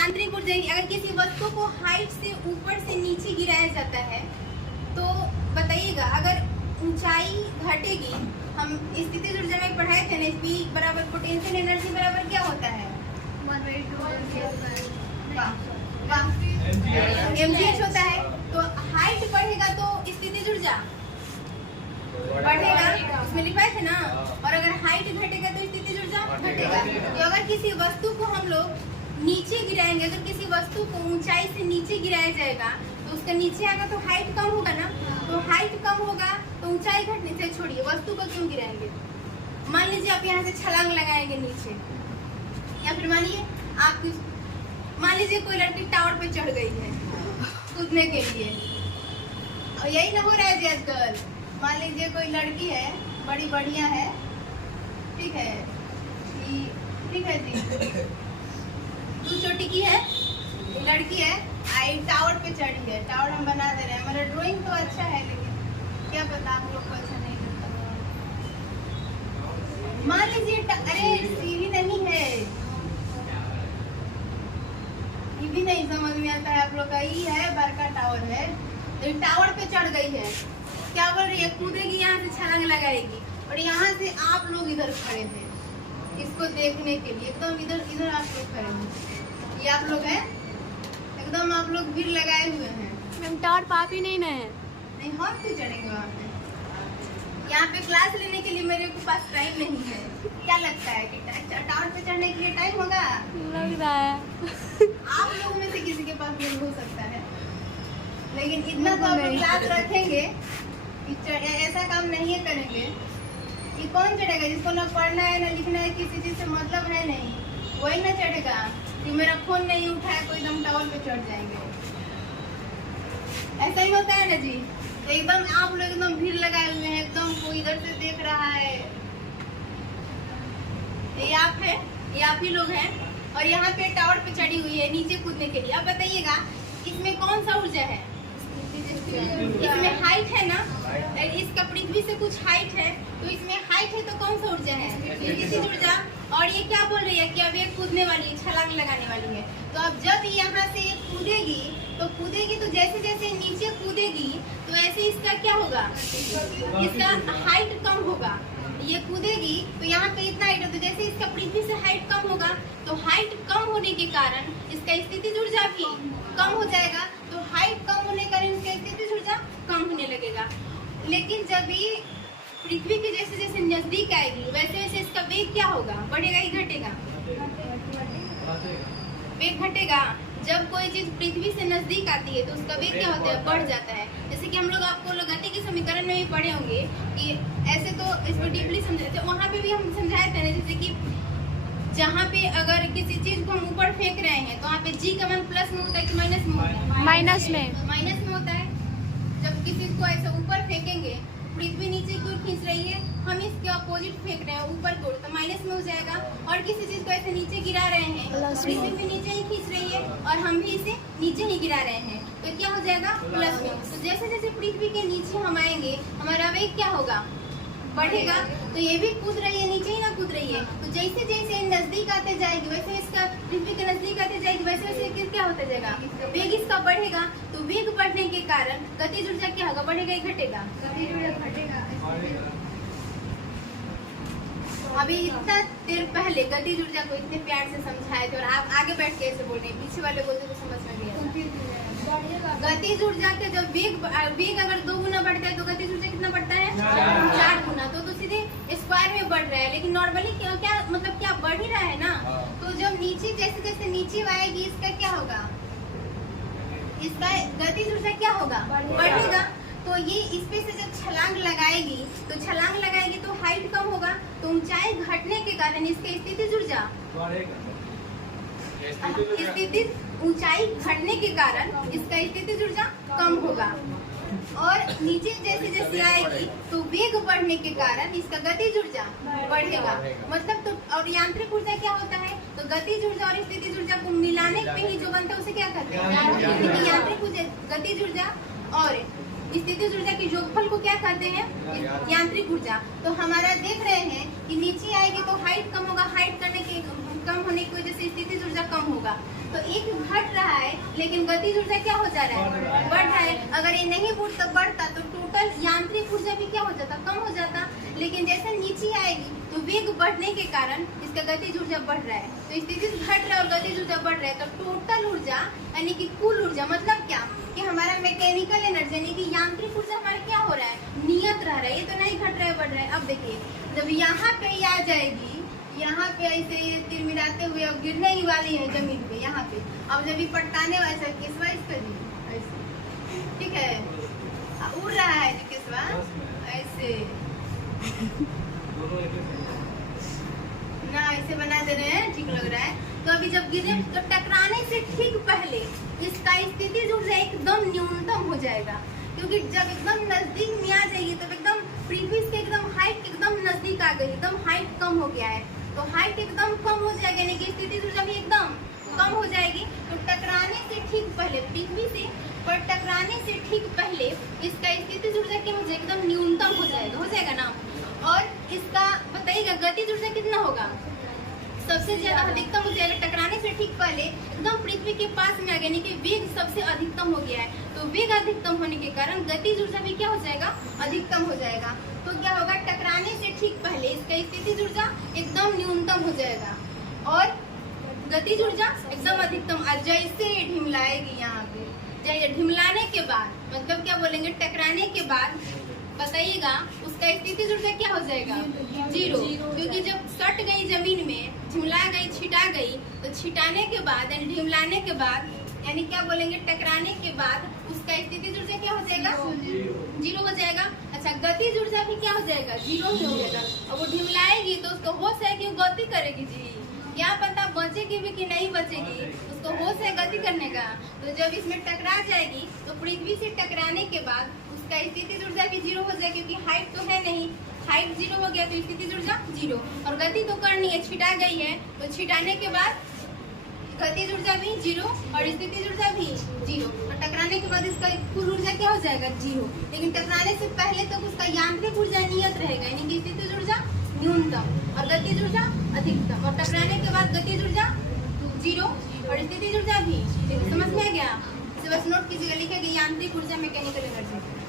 यांत्रिक ऊर्जा, अगर किसी वस्तु को हाइट से ऊपर से नीचे गिराया जाता है तो बताइएगा, अगर ऊंचाई घटेगी, हम स्थितिज ऊर्जा में पढ़ाए थे ना, P बराबर पोटेंशियल एनर्जी बराबर क्या होता है, mgh होता है। तो हाइट बढ़ेगा तो स्थितिज ऊर्जा बढ़ेगा, उसमें लिखवाए थे ना। और अगर हाइट घटेगा तो स्थितिज ऊर्जा घटेगा। तो अगर किसी वस्तु को हम लोग नीचे गिराएंगे, अगर किसी वस्तु को ऊंचाई से नीचे गिराया जाएगा तो उसका नीचे आएगा तो हाइट कम होगा ना। तो हाइट कम होगा तो ऊंचाई घटने से, छोड़िए वस्तु को क्यों गिराएंगे, मान लीजिए आप यहाँ से छलांग लगाएंगे नीचे, या फिर मानिए आप मान लीजिए कोई लड़की टावर पे चढ़ गई है कूदने के लिए, और यही ना हो रहा है जी आजकल। मान लीजिए कोई लड़की है, बड़ी बढ़िया है, ठीक है जी, दो चोटी की है लड़की है, आई टावर पे चढ़ी है, टावर हम बना दे रहे हैं, हमारा ड्राइंग तो अच्छा है लेकिन क्या पता आप लोग को अच्छा नहीं लगता। मान लीजिए अरे सीढ़ी नहीं है, ये भी नहीं समझ में आता है आप लोग का, ये है बड़का टावर है, तो टावर पे चढ़ गई है, क्या बोल रही है, कूदेगी यहाँ से छलांग लगाएगी, और यहाँ से आप लोग इधर खड़े थे इसको देखने के लिए, एकदम इधर आप लोग खड़े हैं, ये आप लोग हैं एकदम, आप लोग भीड़ लगाए हुए हैं। मैम टावर पाप ही नहीं ना है। नहीं, हम क्यों चढ़ेंगे वहाँ पे, यहाँ पे क्लास लेने के लिए मेरे को पास टाइम नहीं है। क्या लगता है कि टावर पे चढ़ने के लिए टाइम होगा, लग रहा है आप लोगों में से किसी के पास नहीं हो सकता है, लेकिन इतना तो आप क्लास रखेंगे, ऐसा काम नहीं करेंगे। ये कौन चढ़ेगा जिसको ना पढ़ना है ना लिखना है, किसी चीज से मतलब है नहीं, वही ना चढ़ेगा। कि मेरा फोन नहीं उठाया कोई एकदम टावर पे चढ़ जाएंगे, ऐसा ही होता है ना जी। तो एकदम आप लोग एकदम भीड़ लगाए हुए हैं, एकदम कोई इधर से देख रहा है, ये आप है, ये आप ही लोग हैं, और यहाँ पे टावर पे चढ़ी हुई है नीचे कूदने के लिए। अब बताइएगा इसमें कौन सा ऊर्जा है, इसमें हाइट है ना, इसका पृथ्वी से कुछ हाइट है, तो इसमें हाइट है तो कौन सा ऊर्जा है, स्थितिज ऊर्जा। और ये क्या बोल रही है कि अब ये कूदने वाली, छलांग लगाने वाली है। तो अब जब यहाँ से कूदेगी तो जैसे जैसे नीचे कूदेगी तो ऐसे इसका क्या होगा, इसका हाइट कम होगा। ये कूदेगी तो यहाँ पे इतना हाइट है, तो जैसे इसका पृथ्वी से हाइट कम होगा तो हाइट कम होने के कारण इसका स्थितिज ऊर्जा भी कम हो जाएगा। तो हाइट कम होने के कारण इसका स्थितिज ऊर्जा कम होने लगेगा। लेकिन जब ये पृथ्वी के जैसे जैसे नजदीक आएगी वैसे वैसे इसका वेग क्या होगा, बढ़ेगा ही घटेगा, वेग घटेगा। जब कोई चीज पृथ्वी से नजदीक आती है तो उसका वेग क्या होता है, बढ़ जाता है। जैसे कि हम लोग आपको गति के समीकरण में भी पढ़े होंगे कि ऐसे तो इसमें डीपली समझाए थे, वहाँ पे भी हम समझाए थे ना, जैसे कि जहाँ पे अगर किसी चीज को हम ऊपर फेंक रहे हैं तो वहाँ पे जी का मान प्लस में होता है कि माइनस में होता है, माइनस में होता है। जब किसी को ऐसे ऊपर फेंकेंगे, पृथ्वी नीचे की ओर खींच रही है, हम इसके अपोजिट फेंक रहे हैं ऊपर की ओर, तो माइनस में हो जाएगा। और किसी चीज को ऐसे नीचे गिरा रहे हैं, पृथ्वी भी नीचे ही खींच रही है और हम भी इसे नीचे ही गिरा रहे हैं, तो क्या हो जाएगा, प्लस में। तो जैसे जैसे पृथ्वी के नीचे हम आएंगे हमारा वेग क्या होगा, बढ़ेगा। तो ये भी कूद रही है, नीचे ही ना कूद रही है, तो जैसे जैसे नजदीक आते जाएगी वैसे इसका पृथ्वी के नजदीक आते जाएगी वैसे वैसे क्या होता जाएगा, वेग इसका बढ़ेगा। तो वेग बढ़ने के कारण गतिज ऊर्जा क्या होगा, बढ़ेगा ही घटेगा, गतिज ऊर्जा घटेगा। अभी इतना देर पहले गतिज ऊर्जा को इतने प्यार से समझाए थे और आप आगे बैठ के ऐसे बोल रहे हैं, पीछे वाले बोलते तो समझ में नहीं आता। गतिज ऊर्जा के जब वेग अगर 2 गुना बढ़ता है तो गतिज ऊर्जा कितना बढ़ता है, 4 गुना। तो सीधे स्क्वायर में बढ़ रहा है, लेकिन नॉर्मली क्या मतलब क्या बढ़ ही रहा है ना। तो जब नीचे जैसे जैसे नीचे आएगी इसका क्या होगा, इसका गतिज ऊर्जा क्या होगा, बढ़ेगा। तो ये इस पे से जब छलांग लगाएगी तो हाइट कम होगा, तो ऊंचाई घटने के कारण इसके स्थितिज ऊर्जा ऊंचाई घटने के कारण इसका स्थितिज ऊर्जा कम होगा। और नीचे जैसे जैसे आएगी तो वेग बढ़ने के कारण इसका गतिज ऊर्जा बढ़ेगा। मतलब तो और यांत्रिक ऊर्जा क्या होता है, तो गतिज ऊर्जा और स्थितिज ऊर्जा को मिलाने पे ही जो बनता है उसे क्या कहते हैं, यांत्रिक ऊर्जा। गतिज ऊर्जा और स्थितिज ऊर्जा के योगफल को क्या कहते हैं, यांत्रिक ऊर्जा। तो हमारा देख रहे हैं कि नीचे आएगी तो हाइट कम होगा, हाइट कम होने की वजह से स्थितिज ऊर्जा कम होगा। तो एक घट रहा है, लेकिन गतिज ऊर्जा क्या हो जा रहा है, बढ़ रहा है। अगर ये नहीं बढ़ता तो टोटल यांत्रिक ऊर्जा भी क्या हो जाता, कम हो जाता। लेकिन जैसे नीचे आएगी तो वेग बढ़ने के कारण इसका गतिज ऊर्जा बढ़ रहा है, तो स्थिति घट रहा है और गतिज ऊर्जा बढ़ रहा है, तो टोटल ऊर्जा यानी कि कुल ऊर्जा मतलब क्या कि हमारा मैकेनिकल एनर्जी यानी कि यांत्रिक ऊर्जा हमारा क्या हो रहा है, नियत रह रहा है। ये तो नहीं घट रहा है, बढ़ रहा है। अब देखिए जब यहाँ पे आ जाएगी, यहाँ पे ऐसे तीर मिलाते हुए अब गिरने ही वाली है जमीन पे, यहाँ पे अब जब ये पटकाने वैसा केसवा इसका भी ऐसे, ठीक है, उड़ रहा है जो केसवा ऐसे ना ऐसे बना दे रहे हैं, ठीक लग रहा है। तो अभी जब गिरे तो टकराने से ठीक पहले इसका स्थिति ऊर्जा एकदम न्यूनतम हो जाएगा, क्योंकि जब एकदम नजदीक में आ जाएगी तब एकदम पृथ्वी से एकदम हाइट एकदम नजदीक आ गई, एकदम हाइट कम हो गया है, तो हाइट एकदम कम हो जाएगी यानी कि स्थिति ऊर्जा भी एकदम कम हो जाएगी। तो टकराने से ठीक पहले पृथ्वी से पर टकराने से ठीक पहले इसका स्थिति ऊर्जा क्या हो जाएगा, एकदम न्यूनतम हो जाएगा ना। और इसका बताइएगा गतिज ऊर्जा कितना होगा, सबसे ज्यादा अधिकतम हो जाएगा टकराने से ठीक पहले एकदम पृथ्वी के पास में आ गया, यानी कि वेग सबसे अधिकतम हो गया है। तो वेग अधिकतम होने के कारण गतिज ऊर्जा भी क्या हो जाएगा, अधिकतम हो जाएगा। तो क्या होगा, टकराने से ठीक पहले इसका स्थितिज ऊर्जा एकदम न्यूनतम हो जाएगा और गतिज ऊर्जा एकदम अधिकतम। और जैसे ढिमलाएगी यहाँ पे, ढिमलाने के बाद मतलब क्या बोलेंगे, टकराने के बाद बताइएगा उसका स्थितिज ऊर्जा क्या हो जाएगा, जीरो, क्योंकि जब सट गई जमीन में, झिमला गई, छिटा गई, तो छिटाने के बाद यानी ढिमलाने के बाद यानी क्या बोलेंगे, टकराने के बाद उसका स्थितिज ऊर्जा क्या हो जाएगा, जीरो हो जाएगा। अच्छा, गतिज ऊर्जा भी क्या हो जाएगा, जीरो ही हो जाएगा। और वो ढिमलाएगी तो उसको होश है कि वो गति करेगी जी, क्या पता बचेगी भी कि नहीं बचेगी, उसको होश है गति करने का। तो जब इसमें टकरा जाएगी तो पृथ्वी से टकराने के बाद उसका स्थितिज ऊर्जा भी जीरो हो जाएगी, क्योंकि हाइट तो है नहीं, हाइट जीरो हो गया तो स्थितिज ऊर्जा जीरो। और गति तो करनी है, छिटा गई है, तो छिटाने के बाद गतिज ऊर्जा भी जीरो और स्थितिज ऊर्जा भी जीरो। और टकराने के बाद इसका कुल ऊर्जा क्या हो जाएगा, जीरो। लेकिन टकराने से पहले तक उसका यांत्रिक ऊर्जा नियत रहेगा, यानी कि स्थितिज ऊर्जा न्यूनतम और गतिज ऊर्जा अधिकतम। और टकराने के बाद गतिज ऊर्जा जीरो और स्थितिज ऊर्जा भी। समझ में आ गया? बस नोट कीजिएगा, लिखेगा यांत्रिक ऊर्जा मैकेनिकल एनर्जी।